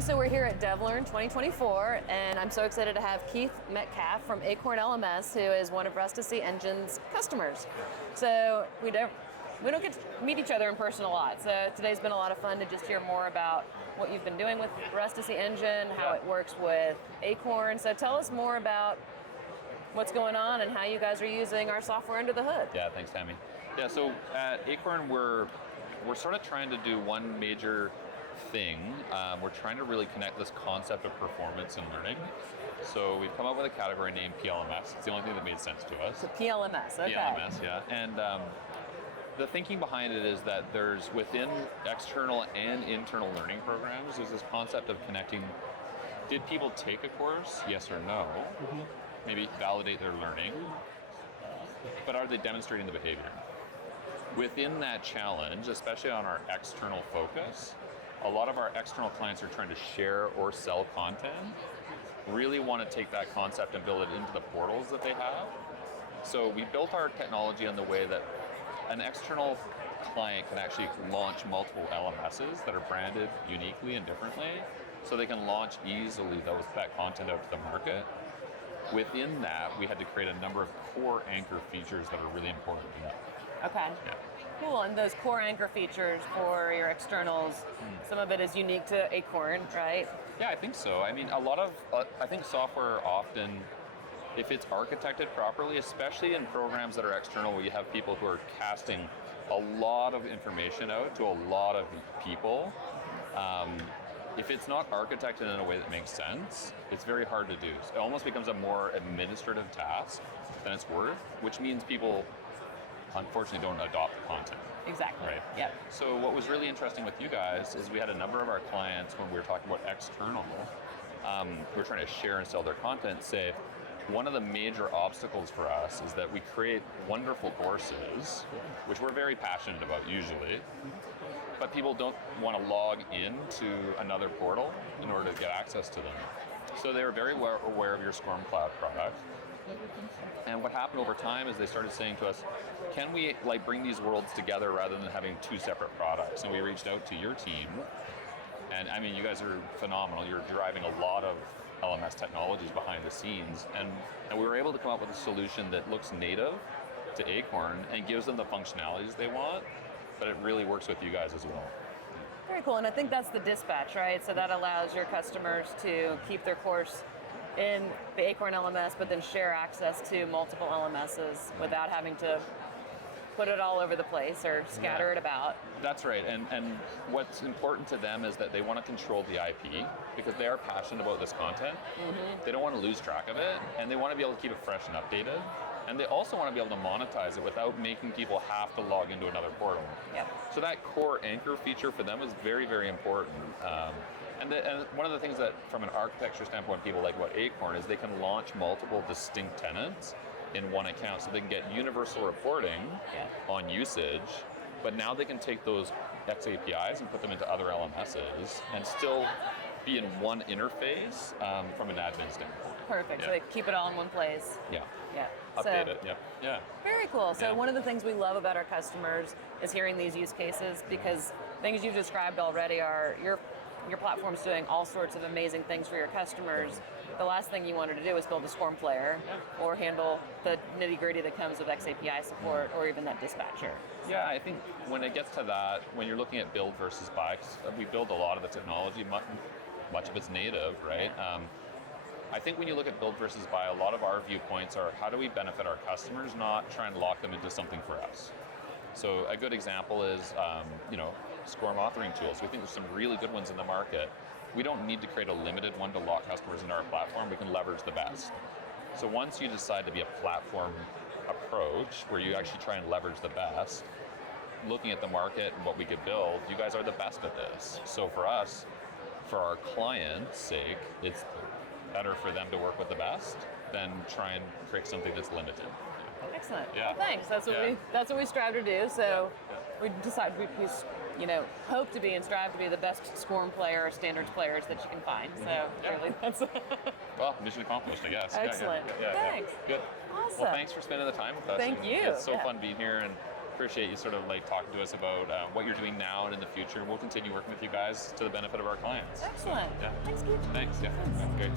Tammy, so we're here at DevLearn 2024, and I'm so excited to have Keith Metcalfe from Acorn LMS, who is one of Rustici Engine's customers. So we don't get to meet each other in person a lot, so today's been a lot of fun to just hear more about what you've been doing with Rustici Engine, how it works with Acorn. So tell us more about what's going on and how you guys are using our software under the hood. Yeah, thanks, Tammy. Yeah, so at Acorn, we're sort of trying to do one major thing. We're trying to really connect this concept of performance and learning. So we've come up with a category named PLMS. It's the only thing that made sense to us. So PLMS, okay. PLMS, yeah. And the thinking behind it is that there's within external and internal learning programs, there's this concept of connecting, did people take a course, yes or no? Mm-hmm. Maybe validate their learning, but are they demonstrating the behavior? Within that challenge, especially on our external focus, a lot of our external clients are trying to share or sell content, really want to take that concept and build it into the portals that they have. So we built our technology in the way that an external client can actually launch multiple LMSs that are branded uniquely and differently, so they can launch easily that content out to the market. Within that, we had to create a number of core anchor features that are really important to them. Okay. Yeah. Cool, and those core anchor features for your externals, some of it is unique to Acorn, right? Yeah, I think so. I mean, I think software often, if it's architected properly, especially in programs that are external where you have people who are casting a lot of information out to a lot of people, if it's not architected in a way that makes sense, it's very hard to do. It almost becomes a more administrative task than it's worth, which means people unfortunately don't adopt the content. Exactly. Right. Yep. So what was really interesting with you guys is we had a number of our clients, when we were talking about external, who were trying to share and sell their content, say one of the major obstacles for us is that we create wonderful courses, which we're very passionate about usually, but people don't want to log into another portal in order to get access to them. So they were very aware of your SCORM Cloud product. And what happened over time is they started saying to us, can we bring these worlds together rather than having two separate products? And we reached out to your team, and I mean, you guys are phenomenal. You're driving a lot of LMS technologies behind the scenes, and we were able to come up with a solution that looks native to Acorn and gives them the functionalities they want, but it really works with you guys as well. Very cool, and I think that's the dispatch, right? So that allows your customers to keep their course in the Acorn LMS, but then share access to multiple LMSs without having to put it all over the place or scatter it about. That's right, and what's important to them is that they want to control the IP because they are passionate about this content. Mm-hmm. They don't want to lose track of it, and they want to be able to keep it fresh and updated. And they also want to be able to monetize it without making people have to log into another portal. Yep. So that core anchor feature for them is very, very important. And one of the things that, from an architecture standpoint, people like about Acorn is they can launch multiple distinct tenants in one account, so they can get universal reporting on usage, but now they can take those XAPIs and put them into other LMSs and still be in one interface from an admin standpoint. Perfect. Yeah. So they keep it all in one place. Yeah. Yeah. Update it. Yeah. Very cool. So one of the things we love about our customers is hearing these use cases, because things you've described already are your platform's doing all sorts of amazing things for your customers. The last thing you wanted to do is build a SCORM player or handle the nitty-gritty that comes with XAPI support or even that dispatcher. Yeah, I think when it gets to that, when you're looking at build versus buy, we build a lot of the technology, much of it's native, right? I think when you look at build versus buy, a lot of our viewpoints are how do we benefit our customers, not try and lock them into something for us. So a good example is, SCORM authoring tools. We think there's some really good ones in the market. We don't need to create a limited one to lock customers into our platform. We can leverage the best. So once you decide to be a platform approach, where you actually try and leverage the best, looking at the market and what we could build, you guys are the best at this. So for us, for our clients' sake, it's better for them to work with the best than try and create something that's limited. Excellent. Yeah. Well, thanks. That's what we strive to do. So we decided we hope to be and strive to be the best SCORM player or standards players that you can find. So really, that's well, mission accomplished, I guess. Excellent. Thanks. Good. Awesome. Well, thanks for spending the time with us. Thank you. It's so fun being here, and appreciate you sort of like talking to us about what you're doing now and in the future. We'll continue working with you guys to the benefit of our clients. Excellent. Yeah. Thanks, Keith. Thanks. Yeah. Great.